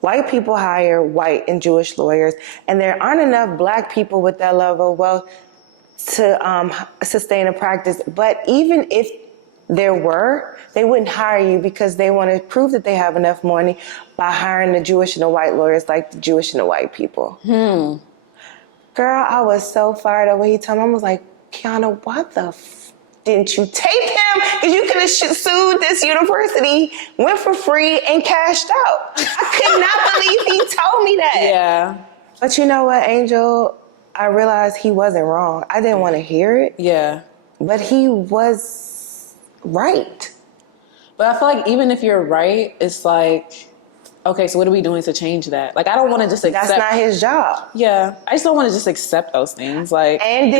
White people hire white and Jewish lawyers. And there aren't enough black people with that level of wealth to sustain a practice. But even if there were, they wouldn't hire you because they want to prove that they have enough money by hiring the Jewish and the white lawyers like the Jewish and the white people. Girl, I was so fired up when he told me. I was like, Kiana, why the didn't you tape him? Because you could have sued this university, went for free, and cashed out. I could not believe he told me that. Yeah. But you know what, Angel? I realized he wasn't wrong. I didn't want to hear it. Yeah. But he was right. But I feel like even if you're right, it's like, okay, so what are we doing to change that? Like, I don't want to just accept. That's not his job. Yeah. I just don't want to just accept those things. Like, and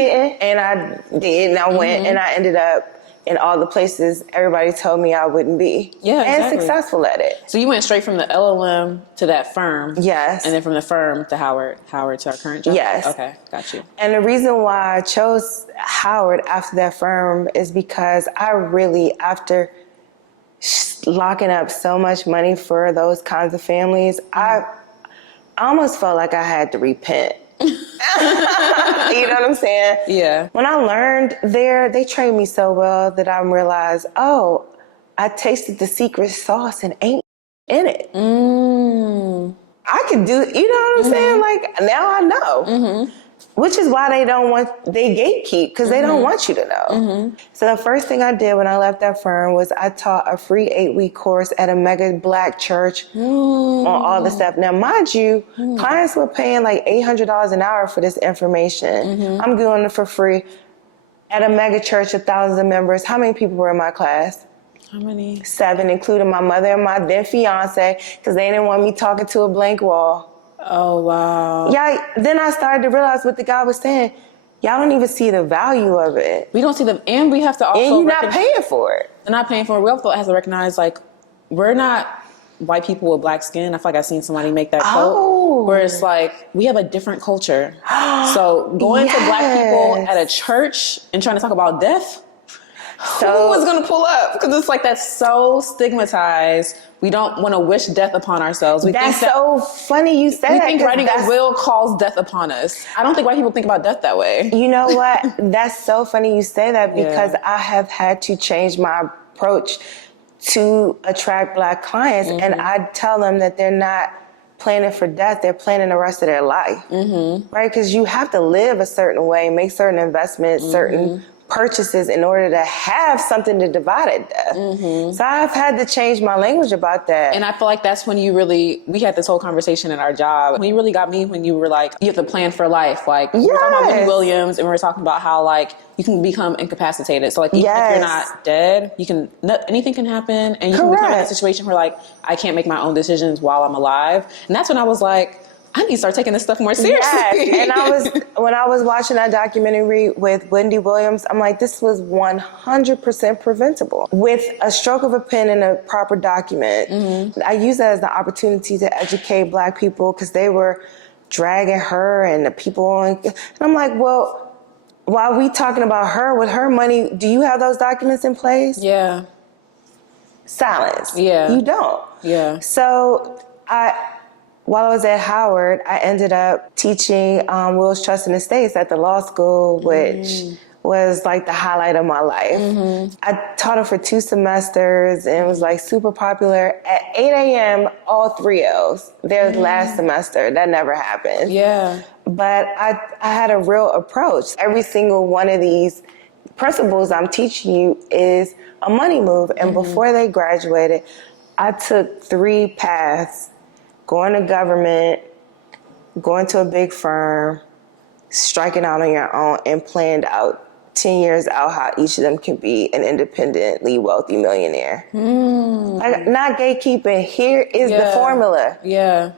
I did, and I went, and I ended up in all the places everybody told me I wouldn't be. Yeah, exactly. And successful at it. So you went straight from the LLM to that firm. Yes. And then from the firm to Howard to our current job? Yes. Okay, got you. And the reason why I chose Howard after that firm is because I really, after locking up so much money for those kinds of families, I almost felt like I had to repent. You know what I'm saying? Yeah. When I learned there, they trained me so well that I realized, oh, I tasted the secret sauce and ain't in it. I could do, you know what I'm saying? Like, now I know. Which is why they gatekeep, because they don't want you to know. So the first thing I did when I left that firm was I taught a free 8-week course at a mega black church on all the stuff. Now, mind you, clients were paying like $800 an hour for this information. I'm doing it for free at a mega church of thousands of members. How many people were in my class? How many? 7, including my mother and my then fiance, because they didn't want me talking to a blank wall. Oh, wow. Yeah, then I started to realize what the guy was saying. Y'all don't even see the value of it. We don't see and we have to also. And you're not paying for it. They're not paying for it. We also have to recognize, like, we're not white people with black skin. I feel like I've seen somebody make that quote. Where it's like, we have a different culture. So going to black people at a church and trying to talk about death, who is going to pull up? Because it's like, that's so stigmatized. We don't want to wish death upon ourselves. That's so funny you said that. We think writing a will calls death upon us. I don't think white people think about death that way. You know what? That's so funny you say that, because I have had to change my approach to attract black clients. And I tell them that they're not planning for death, they're planning the rest of their life. Right? Because you have to live a certain way, make certain investments, certain purchases in order to have something to divide at death. So I've had to change my language about that. And I feel like that's when we had this whole conversation in our job. When you really got me, when you were like, you have to plan for life. Like, we were talking about Wendy Williams, and we were talking about how, like, you can become incapacitated. So, like, even if you're not dead, anything can happen, and you can become in a situation where, like, I can't make my own decisions while I'm alive. And that's when I was like, I need to start taking this stuff more seriously. Yes. And when I was watching that documentary with Wendy Williams, I'm like, this was 100% preventable. With a stroke of a pen and a proper document. I use that as the opportunity to educate Black people, because they were dragging her and the people. And I'm like, well, while we talking about her with her money, do you have those documents in place? Yeah. Silence. Yeah. You don't. Yeah. So while I was at Howard, I ended up teaching wills, trusts, and estates at the law school, which was like the highlight of my life. I taught it for 2 semesters, and it was like super popular. At 8 a.m., all 3Ls, their last semester. That never happened. Yeah. But I had a real approach. Every single one of these principles I'm teaching you is a money move. And before they graduated, I took 3 paths: going to government, going to a big firm, striking out on your own, and planned out 10 years out how each of them can be an independently wealthy millionaire. Like, not gatekeeping. Here is the formula. Yeah.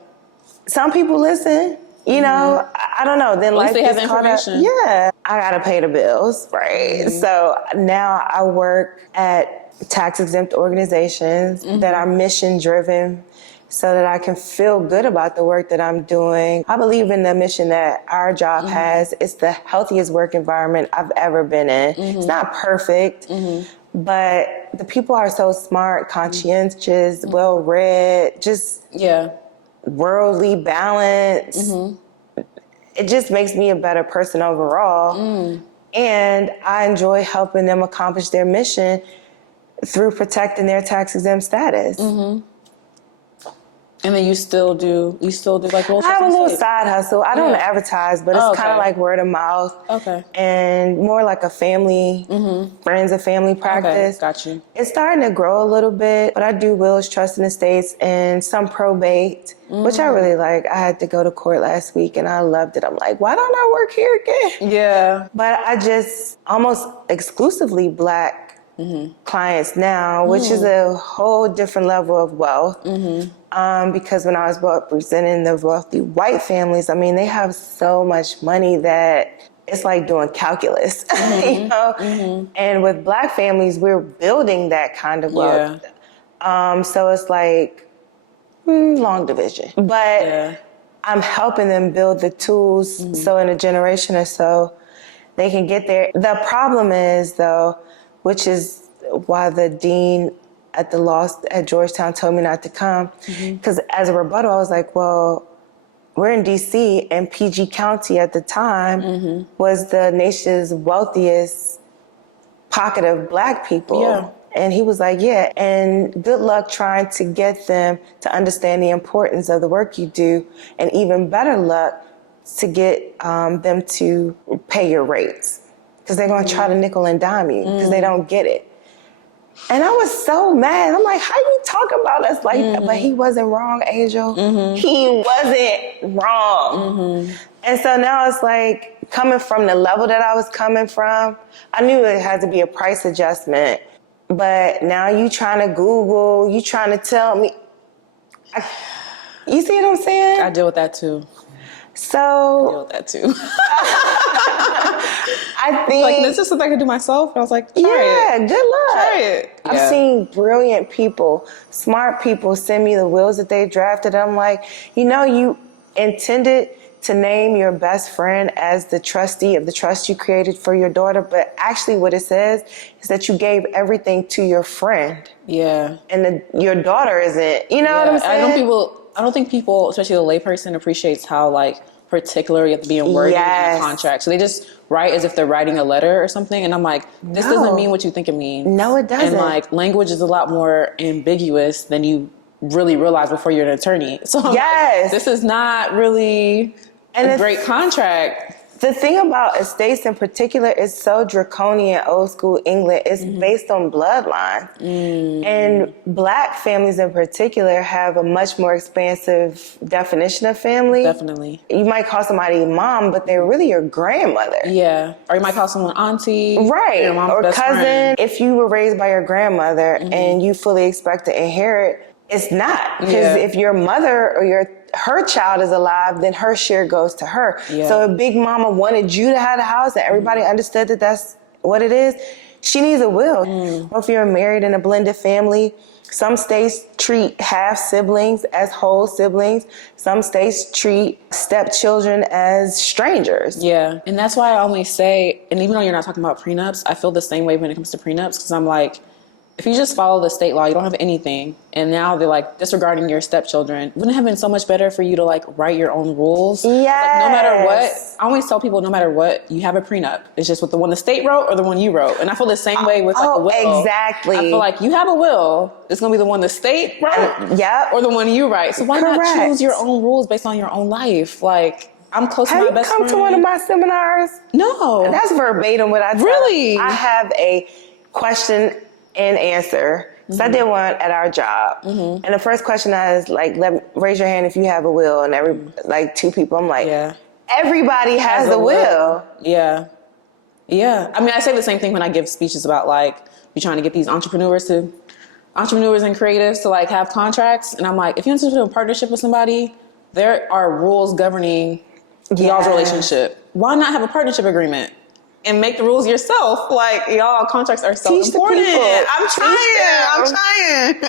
Some people listen. You know, I don't know. Then life they have gets caught up. information. Yeah, I gotta pay the bills, right? So now I work at tax exempt organizations that are mission driven, so that I can feel good about the work that I'm doing. I believe in the mission that our job has. It's the healthiest work environment I've ever been in. It's not perfect, but the people are so smart, conscientious, well-read, just worldly balanced. It just makes me a better person overall. And I enjoy helping them accomplish their mission through protecting their tax exempt status. And then you still do like I have a little side hustle. I don't advertise, but it's kind of like word of mouth. Okay. And more like a family, friends and family practice. Okay, got you. It's starting to grow a little bit, but I do wills, trusts, and estates, and some probate, which I really like. I had to go to court last week, and I loved it. I'm like, why don't I work here again? Yeah. But I just almost exclusively Black clients now, which is a whole different level of wealth. Because when I was representing the wealthy white families, I mean, they have so much money that it's like doing calculus, you know? And with Black families, we're building that kind of wealth. So it's like long division. But I'm helping them build the tools so in a generation or so, they can get there. The problem is, though, which is why the dean at the law at Georgetown told me not to come. Because as a rebuttal, I was like, well, we're in D.C. and PG County at the time was the nation's wealthiest pocket of Black people. Yeah. And he was like, yeah, and good luck trying to get them to understand the importance of the work you do, and even better luck to get them to pay your rates. Because they're going to try to nickel and dime you because they don't get it. And I was so mad. I'm like, how you talk about us like that? But he wasn't wrong, Angel. He wasn't wrong. And so now it's like, coming from the level that I was coming from, I knew it had to be a price adjustment. But now you trying to Google, you trying to tell me. You see what I'm saying? I deal with that too. So I think like, this is something I can do myself. And I was like, try it. Good luck. Try it. I've seen brilliant people, smart people send me the wills that they drafted. I'm like, you know, you intended to name your best friend as the trustee of the trust you created for your daughter, but actually what it says is that you gave everything to your friend. Yeah. And your daughter isn't, you know what I'm saying? I don't think people, especially the layperson, appreciates how, like, particular you have to be in wording in a contract. So they just write as if they're writing a letter or something. And I'm like, this doesn't mean what you think it means. No, it doesn't. And, like, language is a lot more ambiguous than you really realize before you're an attorney. So I'm like, this is not really a great contract. The thing about estates in particular is so draconian, old school England. It's based on bloodlines. And Black families in particular have a much more expansive definition of family. Definitely. You might call somebody mom, but they're really your grandmother. Yeah. Or you might call someone auntie. Right. Your mom's Or best cousin. friend. If you were raised by your grandmother and you fully expect to inherit, it's not. Because if your mother or her child is alive, then her share goes to her. Yeah. So if Big Mama wanted you to have the house and everybody understood that that's what it is, she needs a will. Or if you're married in a blended family, some states treat half siblings as whole siblings. Some states treat stepchildren as strangers. Yeah. And that's why I always say, and even though you're not talking about prenups, I feel the same way when it comes to prenups, because I'm like, if you just follow the state law, you don't have anything. And now they're like disregarding your stepchildren. Wouldn't it have been so much better for you to like write your own rules? Yes. Like, no matter what, I always tell people, no matter what, you have a prenup. It's just with the one the state wrote or the one you wrote. And I feel the same way with like a will. Exactly. I feel like you have a will. It's going to be the one the state wrote Yep. or the one you write. So why not Correct. choose your own rules based on your own life? Like, I'm close to my best friend. Have you come to one of my seminars? No. That's verbatim what I tell. Really? I have a question and answer. So I did one at our job. And the first question is like, raise your hand if you have a will. And like 2 people, I'm like, everybody has a will. Yeah. Yeah. I mean, I say the same thing when I give speeches about like, we're trying to get these entrepreneurs and creatives to like have contracts. And I'm like, if you enter into a partnership with somebody, there are rules governing y'all's relationship. Why not have a partnership agreement? And make the rules yourself. Like, y'all, contracts are so important. I'm trying.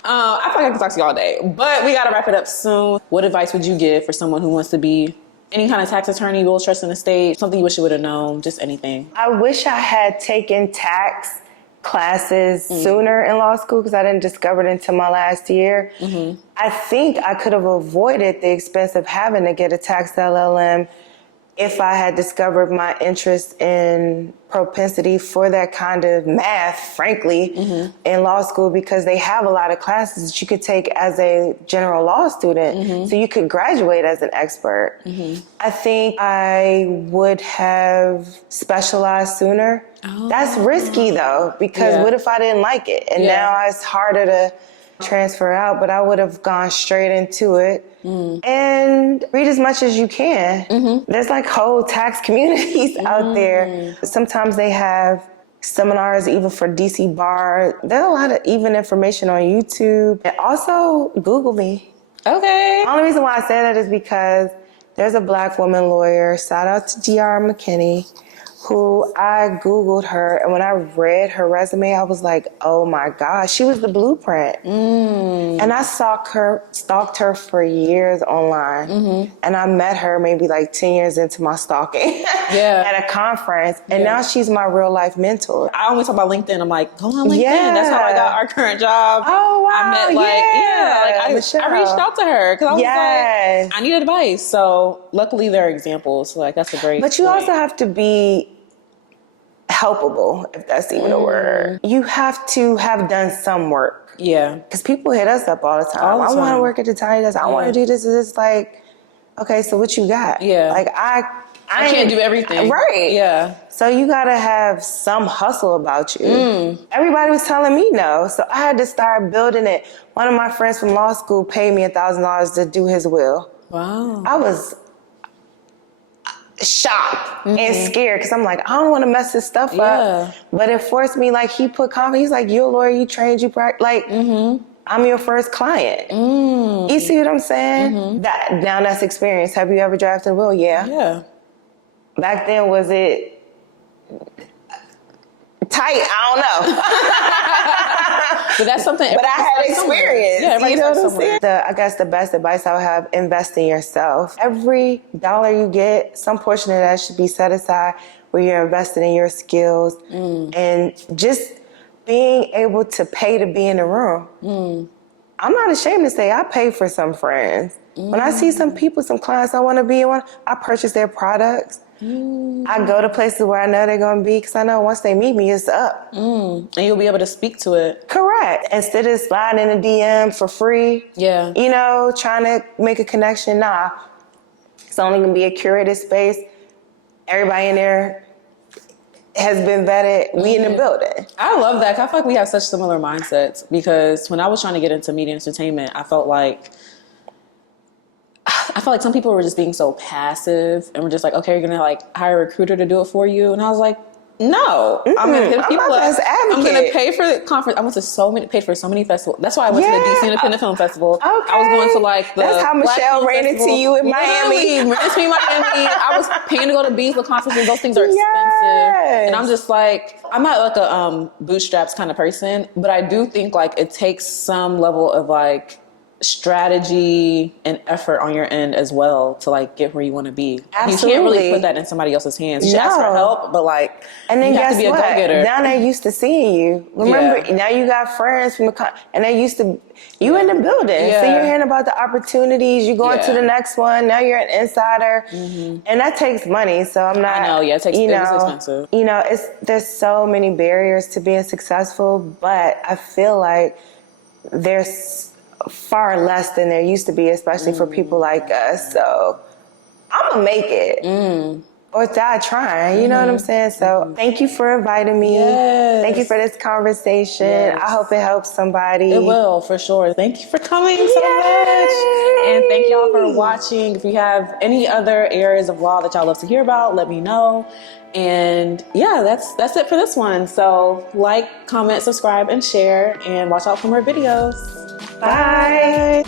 I feel like I can talk to you all day, but we got to wrap it up soon. What advice would you give for someone who wants to be any kind of tax attorney, will, trust, in the state, something you wish you would have known, just anything? I wish I had taken tax classes sooner in law school because I didn't discover it until my last year. I think I could have avoided the expense of having to get a tax LLM if I had discovered my interest in propensity for that kind of math, frankly, in law school, because they have a lot of classes that you could take as a general law student. So you could graduate as an expert. I think I would have specialized sooner. That's risky though, because what if I didn't like it? And now it's harder to transfer out, but I would have gone straight into it and read as much as you can. There's like whole tax communities out there. Sometimes they have seminars even for DC Bar. There's a lot of even information on YouTube. And also Google me. Okay. The only reason why I say that is because there's a Black woman lawyer, shout out to G.R. McKinney, who I Googled her, and when I read her resume, I was like, oh my gosh, she was the blueprint. And I stalked her for years online. And I met her maybe like 10 years into my stalking at a conference. And now she's my real life mentor. I always talk about LinkedIn. I'm like, go on LinkedIn. That's how I got our current job. Oh, wow. I met I reached out to her because I was like, I need advice. So luckily there are examples. So like, that's a great But you point. also have to be helpable, if that's even a word. You have to have done some work. Yeah. Because people hit us up all the time. I want to work at the tiny desk. I want to do this. It's like, okay, so what you got? Yeah. Like, I can't do everything. Right. Yeah. So you got to have some hustle about you. Everybody was telling me no. So I had to start building it. One of my friends from law school paid me $1,000 to do his will. Wow. I was shocked and scared because I'm like, I don't want to mess this stuff up. But it forced me, like, he put confidence. He's like, you're a lawyer, you trained, you practice. Like, I'm your first client. You see what I'm saying? Now that's experience. Have you ever drafted a will? Yeah. Back then, was it tight? I don't know. But that's something. But I had experience. Yeah, you know what I'm saying? I guess the best advice I would have: invest in yourself. Every dollar you get, some portion of that should be set aside where you're invested in your skills and just being able to pay to be in the room. I'm not ashamed to say I pay for some friends. When I see some people, some clients I want to be in one, I purchase their products. I go to places where I know they're going to be because I know once they meet me, it's up. And you'll be able to speak to it. Correct. Instead of sliding in a DM for free, Yeah. you know, trying to make a connection. Nah, it's only going to be a curated space. everybody in there has been vetted. We in the building. I love that. I feel like we have such similar mindsets because when I was trying to get into media entertainment, I felt like some people were just being so passive and were just like, okay, you're gonna like hire a recruiter to do it for you, and I was like, no, I'm gonna hit people up. I'm gonna pay for the conference. I went to paid for so many festivals. That's why I went to the DC Independent Film Festival. Okay. I was going to like the That's how Michelle ran into you in Miami. Ran into me in Miami. I was paying to go to Beasley conferences. Those things are expensive, and I'm just like, I'm not like a bootstraps kind of person, but I do think like it takes some level of like strategy and effort on your end as well to like get where you want to be. Absolutely. You can't really put that in somebody else's hands. You should ask for help, but like, and then you have guess to be what? a go-getter. Now they're used to seeing you. Remember, now you got friends from and they used to, you in the building. So you're hearing about the opportunities. You're going to the next one. Now you're an insider. And that takes money. So I'm not, I know, it takes, it was expensive. You know, there's so many barriers to being successful, but I feel like there's far less than there used to be, especially for people like us. So I'm gonna make it or die trying, you know what I'm saying? So thank you for inviting me. Thank you for this conversation. I hope it helps somebody. It will, for sure. Thank you for coming so much. And thank y'all for watching. If you have any other areas of law that y'all love to hear about, let me know. And yeah, that's it for this one. So like, comment, subscribe, and share, and watch out for more videos. Bye.